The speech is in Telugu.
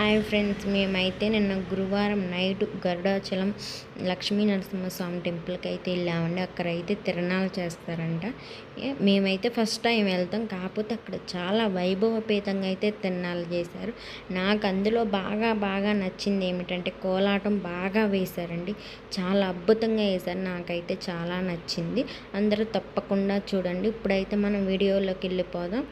హాయ్ ఫ్రెండ్స్, మేమైతే నిన్న గురువారం నైట్ గరుడాచలం లక్ష్మీ నరసింహస్వామి టెంపుల్కి అయితే వెళ్ళామండి. అక్కడైతే తిరణాలు చేస్తారంట. మేమైతే ఫస్ట్ టైం వెళ్తాం, కాకపోతే అక్కడ చాలా వైభవపేతంగా అయితే తిరణాలు చేశారు. నాకు అందులో బాగా నచ్చింది ఏమిటంటే కోలాటం బాగా వేశారండి. చాలా అద్భుతంగా వేశారు. నాకైతే చాలా నచ్చింది. అందరూ తప్పకుండా చూడండి. ఇప్పుడైతే మనం వీడియోలోకి వెళ్ళిపోదాం.